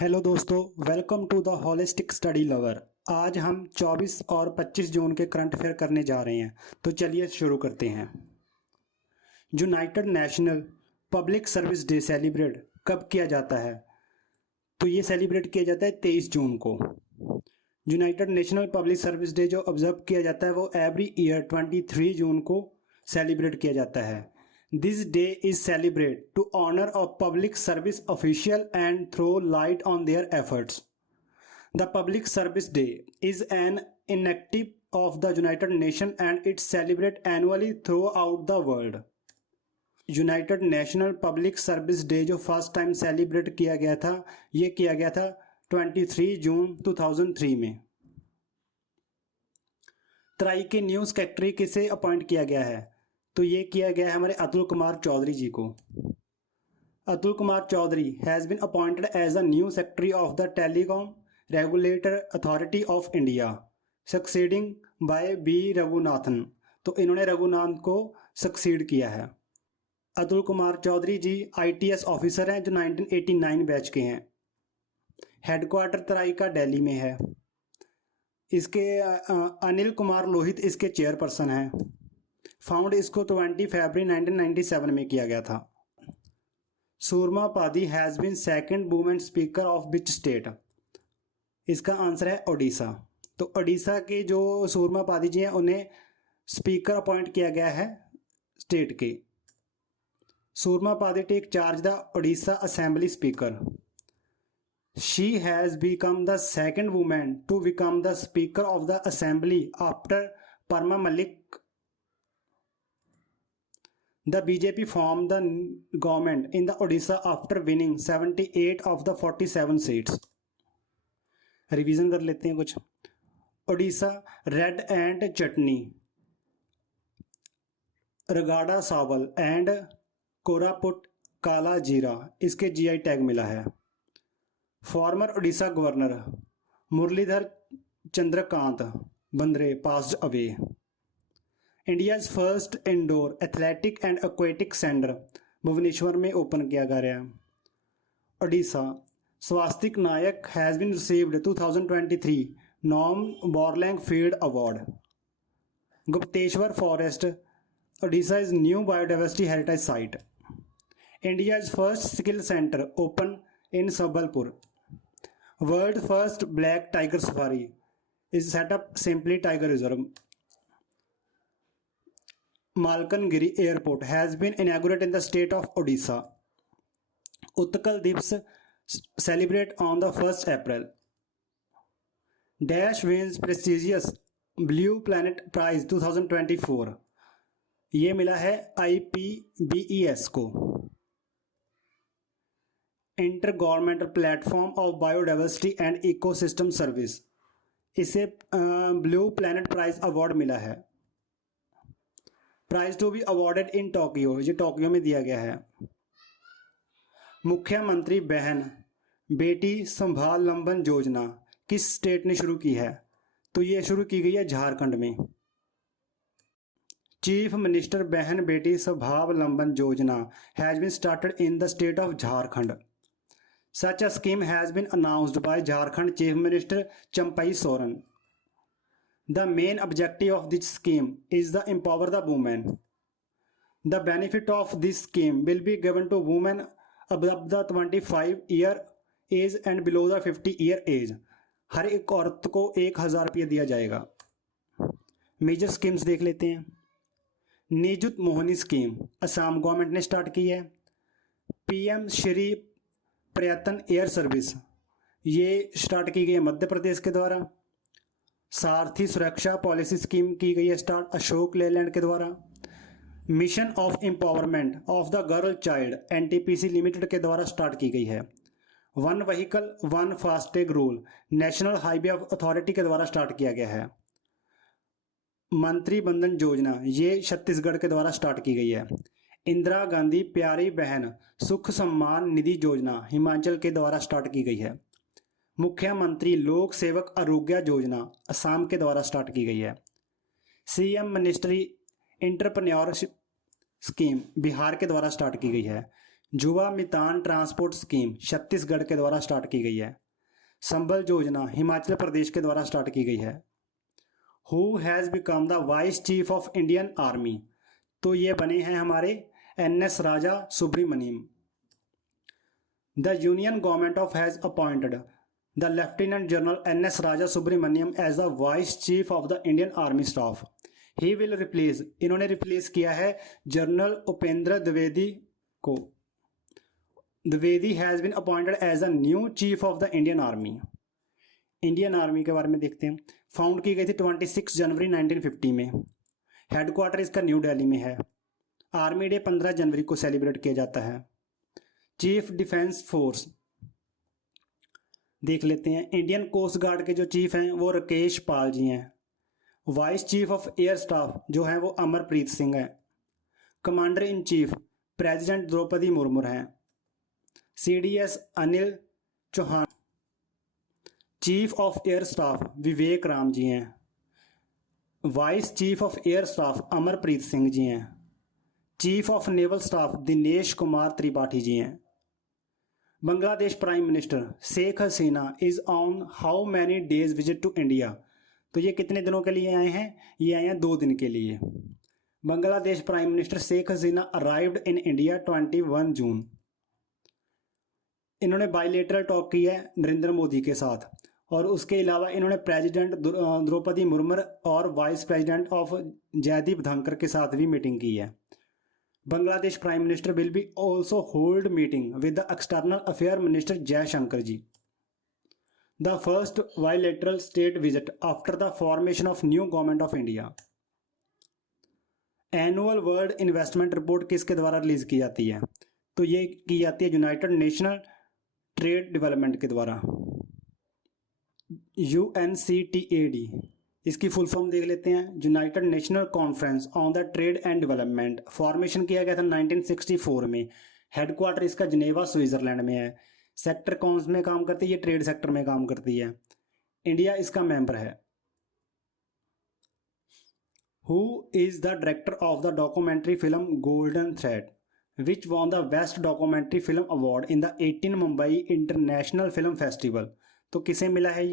Hello दोस्तों, welcome to the holistic study lover. आज हम 24 और 25 जून के करंट अफेयर करने जा रहे हैं, तो चलिए शुरू करते हैं। United national public service day celebrate कब किया जाता है? तो ये सेलिब्रेट किया जाता है 23 जून को। United national public service day जो ऑब्जर्व किया जाता है वो एवरी ईयर 23 जून को सेलिब्रेट किया जाता है। This day is celebrated to honor of public service official and throw light on their efforts. The Public Service Day is an initiative of the United Nations and it's celebrated annually throughout the world. United national public service day जो first time celebrate किया गया था, ये किया गया था 23 जून 2003 में। तराई के न्यू सेक्रेटरी किसे अपॉइंट किया गया है? तो ये किया गया है हमारे अतुल कुमार चौधरी जी को। Atul Kumar Chaudhary has been appointed as a new secretary of the telecom regulator authority of India succeeding by B Raghunathan. तो इन्होंने रघुनाथ को सक्सीड किया है। अतुल कुमार चौधरी जी ITS ऑफिसर हैं जो 1989 बैच के हैं। हेडक्वार्टर तराई का दिल्ली में है। इसके अनिल कुमार लोहित इसके चेयरपर्सन हैं। फाउंड इसको 20 फरवरी 1997 में किया गया था। Surama Padhy has been second women speaker of which state? इसका आंसर है ओडिशा। तो ओडिशा के जो सूरमा पादी जी हैं उन्हें स्पीकर अपॉइंट किया गया है स्टेट के। Surama Padhy take charge the Odisha assembly speaker. She has become the second women to become the speaker of the assembly after Prama Malik. The BJP formed the government in the Odisha after winning 78 of the 47 seats. Revision कर लेते हैं कुछ। Odisha red ant chutney, रगाड़ा shawl and Koraput Kala Jeera इसके GI tag मिला है। Former Odisha governor Murlidhar Chandrakant Bhandare passed away. India's first indoor athletic and aquatic centre Bhubaneswar में open किया गया है। Odisha Swastik Nayak has been received 2023 नॉम Borlaug field award. Gupteswar forest Odisha is new biodiversity heritage site. India's first skill centre open in Sabalpur. World first black tiger safari is setup simply tiger reserve. Malkangiri Airport has been inaugurated in the state of Odisha. Utkal Divas celebrate on the 1st April. Dash wins prestigious Blue Planet Prize 2024. ये मिला है IPBES को। Intergovernmental Platform of Biodiversity and Ecosystem Service, इसे blue planet prize award मिला है। Prize to be awarded in Tokyo, ये Tokyo में दिया गया है। मुख्यमंत्री बहन बेटी स्वावलंबन योजना किस स्टेट ने शुरू की है? तो ये शुरू की गई है झारखंड में। चीफ मिनिस्टर बहन Beti Swavalamban Yojana has been started in the state of Jharkhand. Such a scheme has been announced by Jharkhand chief minister Champai Soren. The main objective of this scheme is to empower the women. The benefit of this scheme will be given to women above the 25-year age and below the 50-year age. हर एक औरत को 1000 रुपये दिया जाएगा। Major schemes देख लेते हैं। Nijut Mohini scheme Assam government ने स्टार्ट की है। PM श्री पर्यटन एयर सर्विस ये स्टार्ट की गई है मध्य प्रदेश के द्वारा। सारथी सुरक्षा पॉलिसी स्कीम की गई है स्टार्ट अशोक लेलैंड के द्वारा। Mission of empowerment of the girl child NTPC limited के द्वारा स्टार्ट की गई है। One vehicle one FASTag rule national highway authority के द्वारा स्टार्ट किया गया है। मंत्री बंधन योजना ये छत्तीसगढ़ के द्वारा स्टार्ट की गई है। इंदिरा गांधी प्यारी बहन सुख सम्मान निधि योजना हिमाचल के द्वारा स्टार्ट की गई है। मुख्यमंत्री लोक सेवक आरोग्य योजना असम के द्वारा स्टार्ट की गई है। CM ministry entrepreneurship scheme Bihar के द्वारा स्टार्ट की गई है। युवा मितान ट्रांसपोर्ट स्कीम छत्तीसगढ़ के द्वारा स्टार्ट की गई है। संबल योजना हिमाचल प्रदेश के द्वारा स्टार्ट की गई है। Who has become the vice chief of Indian army, तो ये बने हैं हमारे NS Raja Subramaniam. The union government of has appointed the lieutenant general NS Raja Subramaniam as the vice chief of the Indian army staff. He will replace, इन्होंने replace किया है general Upendra Dwivedi को। Dwivedi has been appointed as a new chief of the Indian army. Indian army के बारे में देखते हैं। Found की गई थी 26 जनवरी 1950 में। हेडक्वार्टर इसका न्यू दिल्ली में है। आर्मी डे 15 जनवरी को सेलिब्रेट किया जाता है। चीफ डिफेंस फोर्स देख लेते हैं। इंडियन कोस्ट गार्ड के जो चीफ हैं वो राकेश पाल जी हैं। Vice chief of air staff जो हैं वो अमरप्रीत सिंह हैं। Commander in chief president Draupadi Murmu हैं। CDS Anil Chauhan. Chief of air staff Vivek Ram ji हैं। Vice chief of air staff Amarpreet Singh ji हैं। Chief of naval staff Dinesh Kumar Tripathi ji हैं। Bangladesh prime minister Sheikh Hasina is on how many days visit to India, तो ये कितने दिनों के लिए आए हैं? ये आए हैं 2 दिन के लिए। Bangladesh prime minister Sheikh Hasina arrived in India 21 June. इन्होंने बायलेटरल टॉक की है नरेंद्र मोदी के साथ, और उसके अलावा इन्होंने प्रेसिडेंट द्रौपदी मुर्मू और vice president of Jagdeep Dhankhar के साथ भी मीटिंग की है। Bangladesh prime minister will be also hold meeting with the external affair minister Jaishankar ji. The first bilateral state visit after the formation of new government of India. Annual world investment report किसके द्वारा release की जाती है? तो ये की जाती है यूनाइटेड नेशनल ट्रेड डेवलपमेंट के द्वारा, UNCTAD। इसकी फुल फॉर्म देख लेते हैं। United national conference on the trade and development. Formation किया गया था 1964 में। हेडक्वार्टर इसका जिनेवा स्विट्जरलैंड में है। सेक्टर कौन में काम करती है? ये ट्रेड सेक्टर में काम करती है। इंडिया इसका मेंबर है। Who is the director of the documentary film golden thread which won the best documentary film award in the 18 Mumbai international film festival? तो किसे मिला है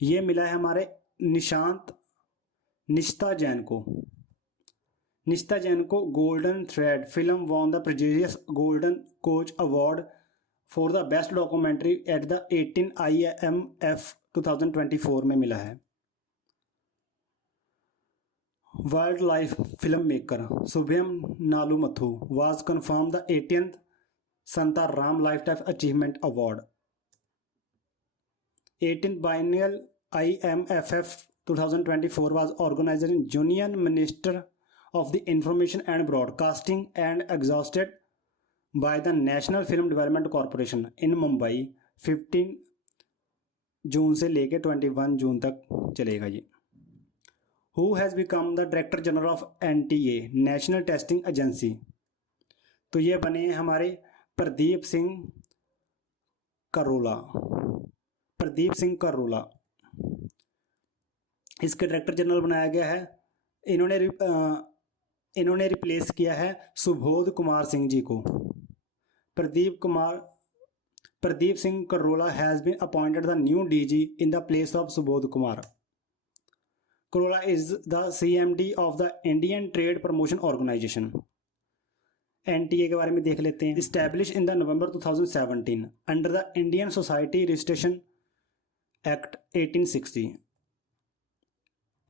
ये मिला है हमारे निशिता जैन को। निशिता जैन को golden thread film won the prestigious golden conch award for the best documentary at the 18 IMF 2024 में मिला है। Wildlife filmmaker Shubham Nallamuthu was confirm the 18th Shantaram lifetime achievement award. 18th biennial IMFF 2024 was organized in Union Minister of the Information and Broadcasting and exhausted by the National Film Development Corporation in Mumbai 15 जून से लेके 21 जून तक चलेगा ये। Who has become the Director General of NTA National Testing Agency? तो ये बने हमारे Pradeep Singh Corolla. इसके डायरेक्टर जनरल बनाया गया है। इन्होंने रिप्लेस किया है सुबोध कुमार सिंह जी को। Pradeep Singh Karola has been appointed the new DG in the place of Subodh Kumar. Karola is the CMD of the Indian trade promotion organisation. NTA के बारे में देख लेते हैं। Establish in the November 2017 under the Indian society registration act 1860,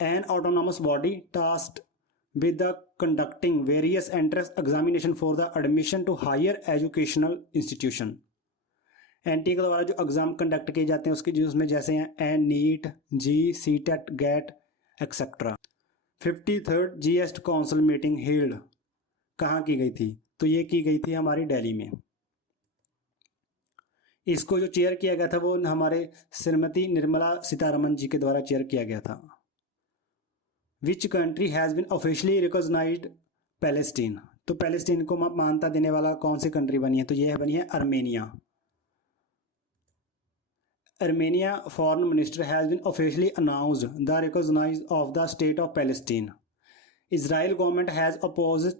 an autonomous body tasked with the conducting various entrance examination for the admission to higher educational institution। NTA के द्वारा जो exam conduct किए जाते हैं उसके जो उसमें जैसे हैं NEET, G, CTET, GAT etcetera. 53rd GS council meeting held कहाँ की गई थी? तो ये की गई थी हमारी दिल्ली में। इसको जो चेयर किया गया था वो हमारे श्रीमती निर्मला सीतारमन जी के द्वारा चेयर किया गया था। Which country has been officially recognised Palestine? तो पैलेस्टीन को मान्यता देने वाला कौन सी कंट्री बनी है? तो यह बनी है Armenia. Armenia foreign minister has been officially announced the recognise of the state of Palestine. Israel government has opposed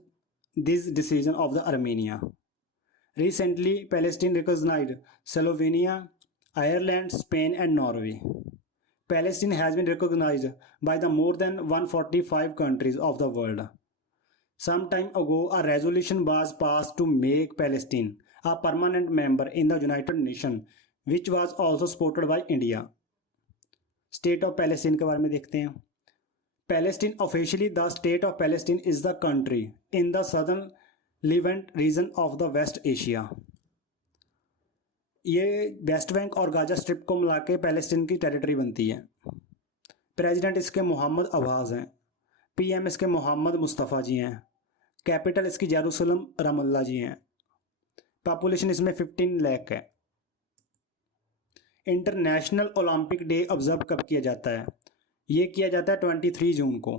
this decision of the Armenia. Recently, Palestine recognized Slovenia, Ireland, Spain, and Norway. Palestine has been recognized by the more than 145 countries of the world. Some time ago, a resolution was passed to make Palestine a permanent member in the United Nations, which was also supported by India. State of Palestine के बारे में देखते हैं. Palestine, officially the state of Palestine, is the country in the southern Levant region of the West Asia. ये West Bank और Gaza strip को मिला के पैलेस्टीन की टेरिटरी बनती है. प्रेसिडेंट इसके मोहम्मद अब्बास हैं. पीएम इसके मोहम्मद मुस्तफ़ा जी हैं. कैपिटल इसकी जेरूसलम रमल्ला जी हैं. पॉपुलेशन इसमें 15 लाख है. इंटरनेशनल ओलंपिक डे ऑब्जर्व कब किया जाता है? ये किया जाता है 23 जून को.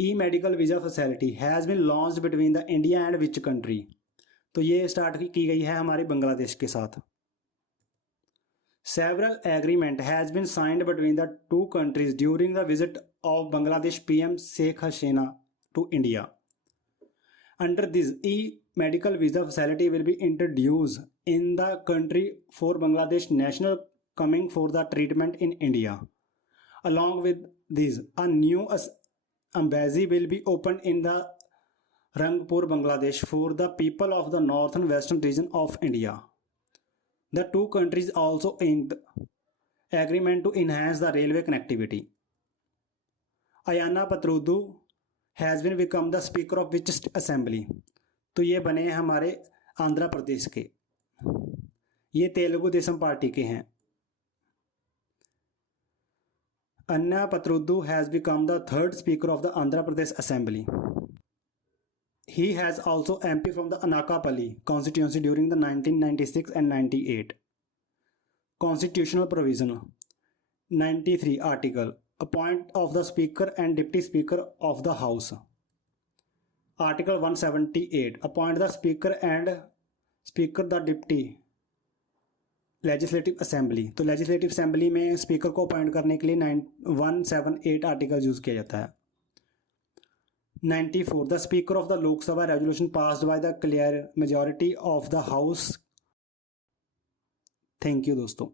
E medical visa facility has been launched between the India and which country? तो ये स्टार्ट की गई है हमारे बांग्लादेश के साथ. Several agreement has been signed between the two countries during the visit of Bangladesh PM Sheikh Hasina to India. Under this e medical visa facility will be introduced in the country for Bangladesh national coming for the treatment in India. Along with this, a new embassy will be opened in the Rangpur, Bangladesh for the people of the northern western region of India. The two countries also inked agreement to enhance the railway connectivity. Ayana Patrudhu has been become the speaker of which assembly? तो ये बने हैं हमारे आंध्र प्रदेश के. ये Telugu Desam party के हैं. Anna Patrudu has become the third speaker of the Andhra Pradesh assembly. He has also MP from the Anakapalli constituency during the 1996 and 98. Constitutional provision 93 article appoint of the speaker and deputy speaker of the house. Article 178 appoint the speaker and speaker the deputy legislative assembly. तो legislative assembly में speaker को appoint करने के लिए 178 article use किया जाता है. 94 the speaker of the Lok Sabha resolution passed by the clear majority of the house. Thank you दोस्तों.